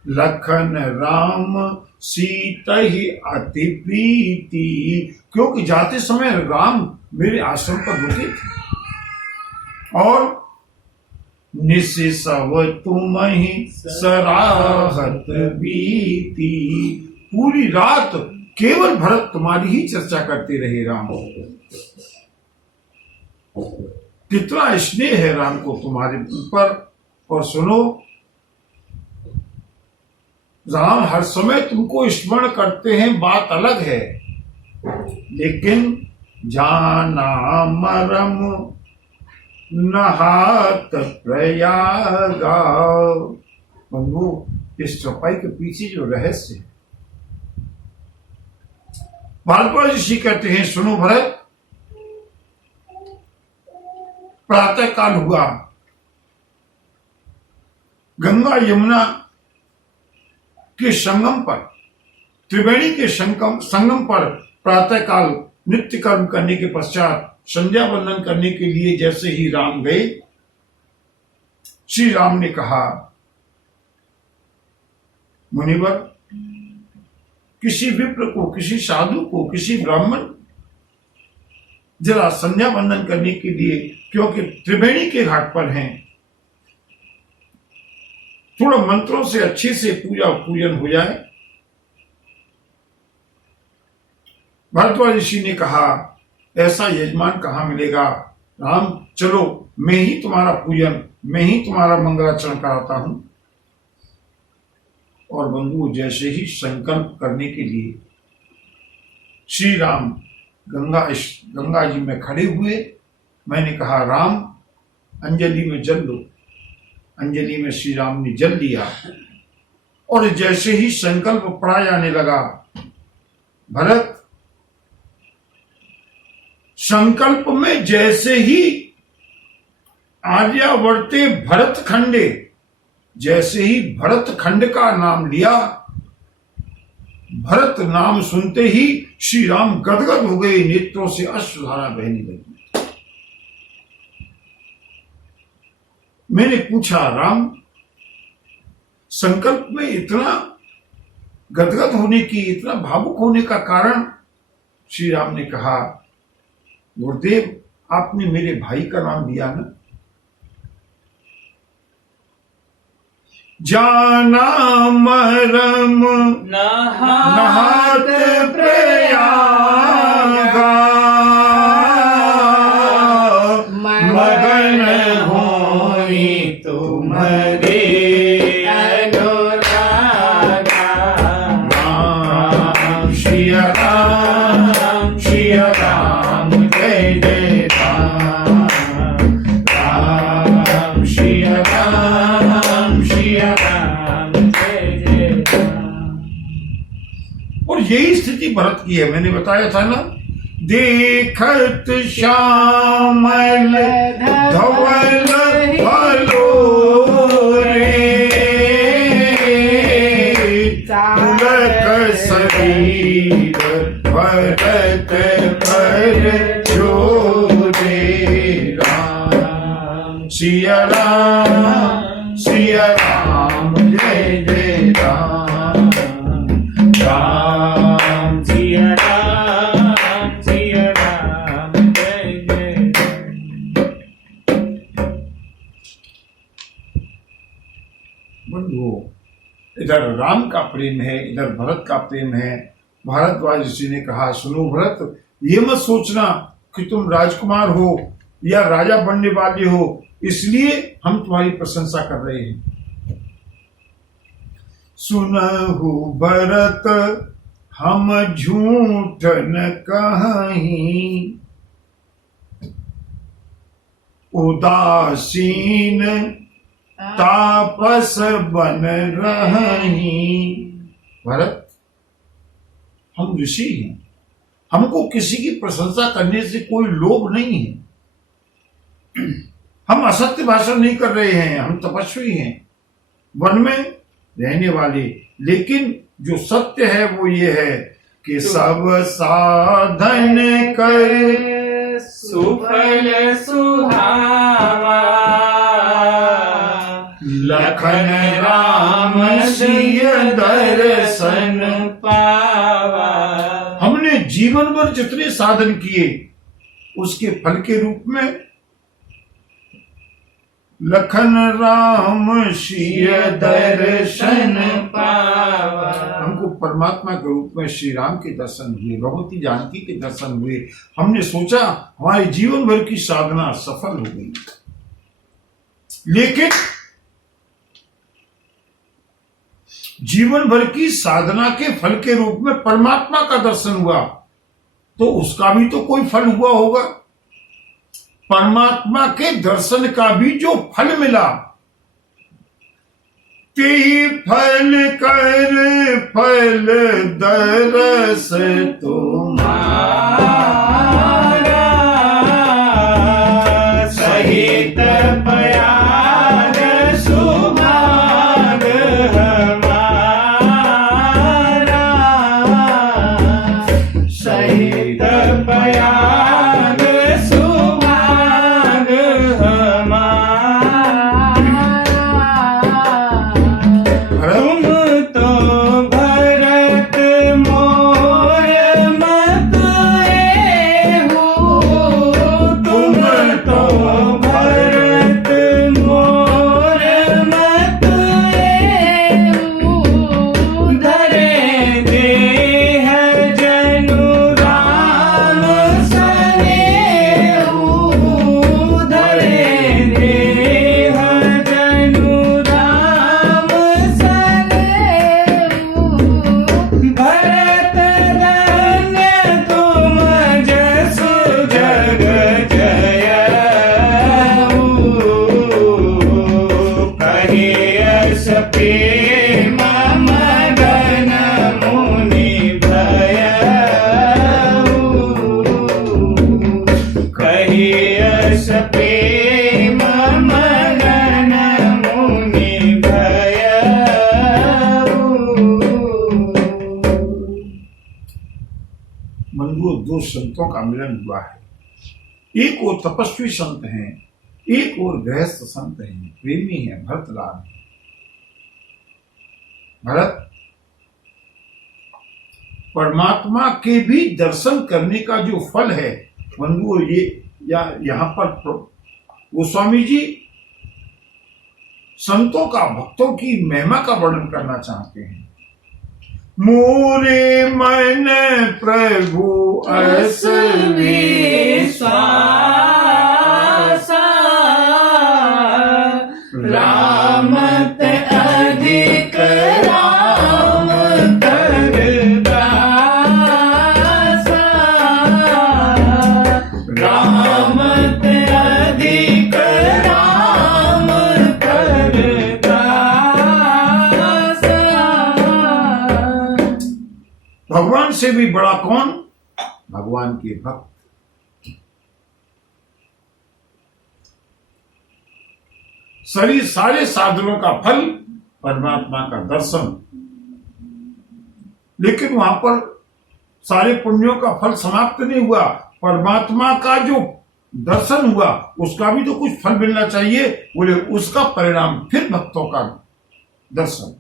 लखन राम सीता ही अति प्रीति, क्योंकि जाते समय राम मेरे आश्रम पर रुके थे और निस सब तुम ही सराहत बीती, पूरी रात केवल भरत तुम्हारी ही चर्चा करते रहे। राम कितना स्नेह है राम को तुम्हारे ऊपर। और सुनो, राम हर समय तुमको स्मरण करते हैं, बात अलग है, लेकिन जाना मरम नहात प्रयागा। बंधु, इस चौपाई के पीछे जो रहस्य है, भारद्वाज ऋषि कहते हैं, सुनो भरत, प्रातः काल हुआ, गंगा यमुना के संगम पर, त्रिवेणी के संगम पर प्रातः काल नित्य कर्म करने के पश्चात संध्या वंदन करने के लिए जैसे ही राम गए, श्री राम ने कहा, मुनिवर, किसी विप्र को, किसी साधु को, किसी ब्राह्मण जरा संध्या वंदन करने के लिए, क्योंकि त्रिवेणी के घाट पर हैं, थोड़ा मंत्रों से अच्छे से पूजन हो जाए। भरद्वाज ऋषि ने कहा, ऐसा यजमान कहाँ मिलेगा। राम, चलो मैं ही तुम्हारा पूजन, मैं ही तुम्हारा मंगलाचरण कराता हूं। और बंधु, जैसे ही संकल्प करने के लिए श्री राम गंगा जी में खड़े हुए, मैंने कहा, राम अंजलि में जल लो। अंजलि में श्री राम ने जल लिया और जैसे ही संकल्प पढ़ा जाने लगा, भरत संकल्प में जैसे ही आर्यावर्ते भरत खंडे, जैसे ही भरत खंड का नाम लिया, भरत नाम सुनते ही श्री राम गदगद हो गए, नेत्रों से अश्रुधारा बहने लगी। मैंने पूछा, राम, संकल्प में इतना गदगद होने की, इतना भावुक होने का कारण? श्री राम ने कहा, गुरुदेव, आपने मेरे भाई का नाम लिया ना। जाना मरम नहात प्रयागा, मगन होई तुम्हारे अनुरागा। राम श्री राम जय जय राम। राम श्री राम जय जय राम। और यही स्थिति भरत की है। मैंने बताया था ना, देखत श्यामल धवल भलो रे, पुलक शरीर भरत पर जोरे। राम सिया राम जय जय राम। राम सिया राम जय जय। बंधुओं, इधर राम का प्रेम है, इधर भरत का प्रेम है। भारद्वाज ऋषि ने कहा, सुनो भरत, ये मत सोचना कि तुम राजकुमार हो या राजा बनने वाले हो, इसलिए हम तुम्हारी प्रशंसा कर रहे हैं। सुनहु भरत हम झूठ न कहीं, उदासीन तापस बन रही। भरत, हम ऋषि हैं, हमको किसी की प्रशंसा करने से कोई लोभ नहीं है। हम असत्य भाषण नहीं कर रहे हैं, हम तपस्वी हैं, वन में रहने वाले। लेकिन जो सत्य है वो ये है कि सब साधन कर सुफल सुहावा, लखन राम सिय दर्शन पावा। हमने जीवन भर जितने साधन किए, उसके फल के रूप में लखन राम सिय दर्शन पावा। हमको परमात्मा के रूप में श्री राम के दर्शन हुए, भगवती जानकी के दर्शन हुए। हमने सोचा हमारे जीवन भर की साधना सफल हो गई। लेकिन जीवन भर की साधना के फल के रूप में परमात्मा का दर्शन हुआ, तो उसका भी तो कोई फल हुआ होगा। परमात्मा के दर्शन का भी जो फल मिला, ते फल कर फल दरस तुम्हारा, सहित प्यार सुभाग हमारा। सहित प्यार सुभाग हमारा। तुम तो भरत मोर मत संतों का मिलन हुआ है। एक और तपस्वी संत हैं, एक और गृहस्थ संत हैं, प्रेमी है भरतलाल। भरत परमात्मा के भी दर्शन करने का जो फल है बंधुओं, ये यहाँ पर गोस्वामी जी संतों का, भक्तों की महिमा का वर्णन करना चाहते हैं। मोरे मन प्रभु अस विश्वासा, रामत अधिक राम करदासा, रामत अधिक राम करदासा। भगवान से भी बड़ा कौन? भगवान के भक्त। सारे साधनों का फल परमात्मा का दर्शन, लेकिन वहां पर सारे पुण्यों का फल समाप्त नहीं हुआ। परमात्मा का जो दर्शन हुआ उसका भी तो कुछ फल मिलना चाहिए। बोले उसका परिणाम फिर भक्तों का दर्शन।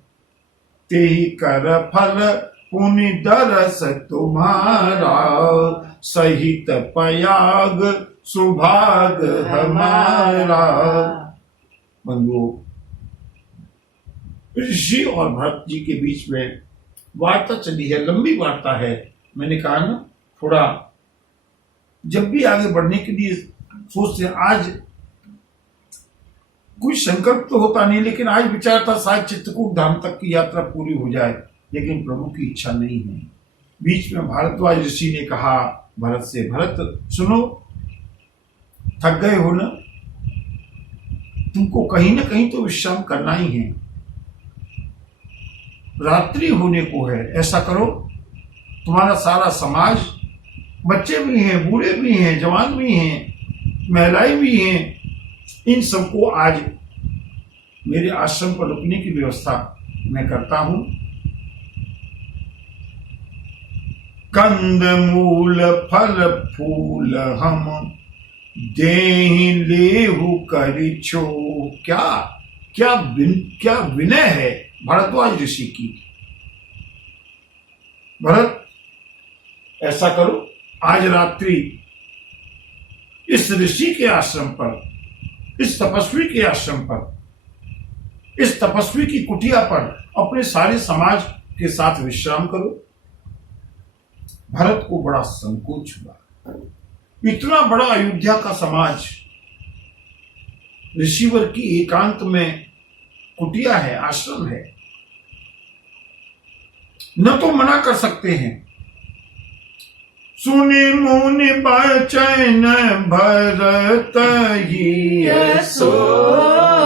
तेहि कर फल पुनि दरस तुम्हारा, सहित पयाग सुभाग हमारा। बंधुओं, ऋषि और भरत जी के बीच में वार्ता चली है, लंबी वार्ता है। मैंने कहा ना, थोड़ा जब भी आगे बढ़ने के लिए सोचते हैं, आज कोई संकल्प तो होता नहीं, लेकिन आज विचार था शायद चित्रकूट धाम तक की यात्रा पूरी हो जाए, लेकिन प्रभु की इच्छा नहीं है। बीच में भारद्वाज ऋषि ने कहा भरत से, भरत सुनो, थक गए हो ना, तुमको कहीं ना कहीं तो विश्राम करना ही है, रात्रि होने को है। ऐसा करो, तुम्हारा सारा समाज, बच्चे भी हैं, बूढ़े भी हैं, जवान भी हैं, महिलाएं भी हैं, इन सबको आज मेरे आश्रम पर रुकने की व्यवस्था मैं करता हूं। कंद मूल फल फूल हम देहि लेहु करिछो। क्या विनय है भारद्वाज ऋषि की। भरत, ऐसा करो, आज रात्रि इस ऋषि के आश्रम पर, इस तपस्वी के आश्रम पर, इस तपस्वी की कुटिया पर अपने सारे समाज के साथ विश्राम करो। भरत को बड़ा संकोच हुआ, इतना बड़ा अयोध्या का समाज, ऋषिवर की एकांत में कुटिया है, आश्रम है, न तो मना कर सकते हैं। सुनि मुनि बचन भरत ही सोचू,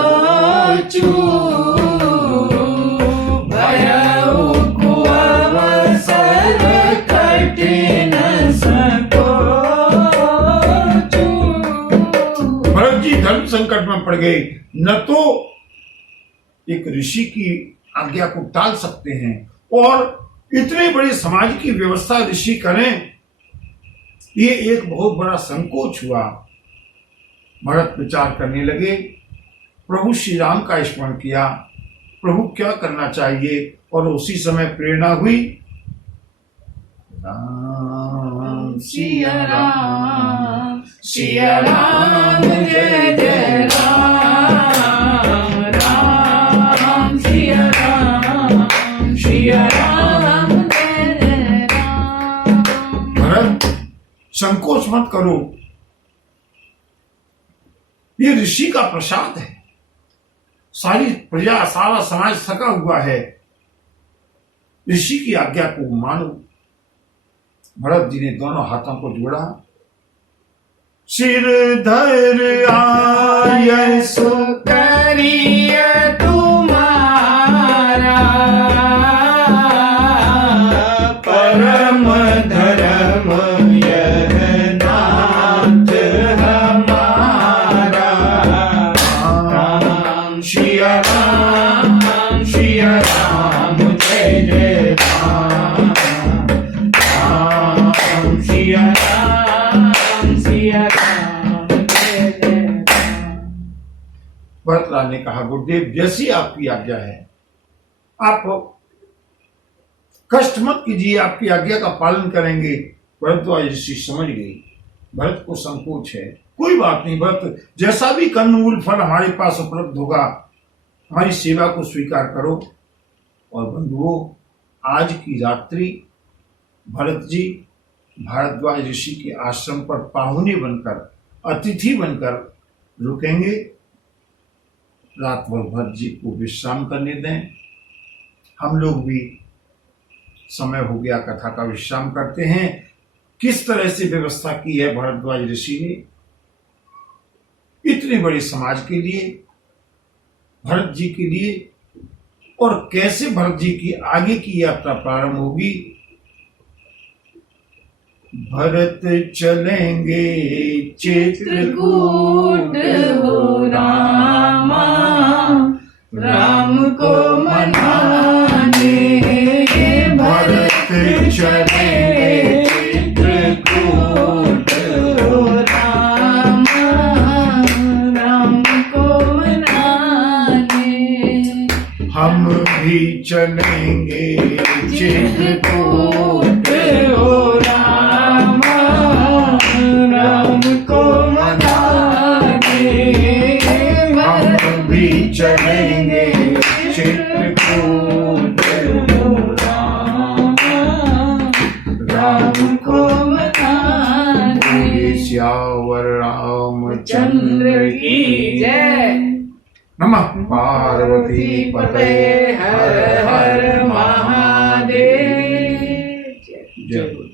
भयउ कुअवसर कठिन सकोचू। भरत जी धर्म संकट में पड़ गए। न तो एक ऋषि की आज्ञा को टाल सकते हैं, और इतने बड़े समाज की व्यवस्था ऋषि करें, ये एक बहुत बड़ा संकोच हुआ। भरत विचार करने लगे, प्रभु श्री राम का स्मरण किया, प्रभु क्या करना चाहिए, और उसी समय प्रेरणा हुई, राम सिया राम, सिया राम, जय जय राम, राम सिया राम, सिया राम, जय जय राम। भरत, संकोच मत करो, ये ऋषि का प्रसाद है, सारी प्रजा, सारा समाज थका हुआ है, ऋषि की आज्ञा को मानो। भरत जी ने दोनों हाथों को जोड़ा, सिर धर आय सो करिय तुम्हारा, परम धर्म यह नाथ हमारा। राम सिया राम, सिया राम, जय जय राम, राम सिया राम, सुभद्रा ने कहा, गुरुदेव जैसी आपकी आज्ञा है, आप कष्ट मत कीजिए, आपकी आज्ञा का पालन करेंगे। भरद्वाज ऋषि समझ गई, भरत को संकोच है। कोई बात नहीं भरत, जैसा भी कंदमूल फल हमारे पास उपलब्ध होगा, हमारी सेवा को स्वीकार करो। और बंधुओं, आज की रात्रि भरत जी भारद्वाज ऋषि के आश्रम पर पाहुने बनकर, अतिथि बनकर रुकेंगे। रात भर भरत जी को विश्राम करने दें। हम लोग भी समय हो गया, कथा का विश्राम करते हैं। किस तरह से व्यवस्था की है भारद्वाज ऋषि ने इतने बड़े समाज के लिए, भरत जी के लिए, और कैसे भरत जी की आगे की यात्रा प्रारंभ होगी। भरत चलेंगे चित्रकूट हो रामा, राम को मनाने। भरत चलेंगे चित्रकूट हो रामा, राम को मनाने। हम भी चलेंगे चित्रकूट हो रामा, राम को मनाने। हम भी चलेंगे चित्रकूट हो रामा, राम को मनाने। श्यावर रामचंद्र चंद्र की जय। नमः पार्वती पते हर हर महादेव। जय।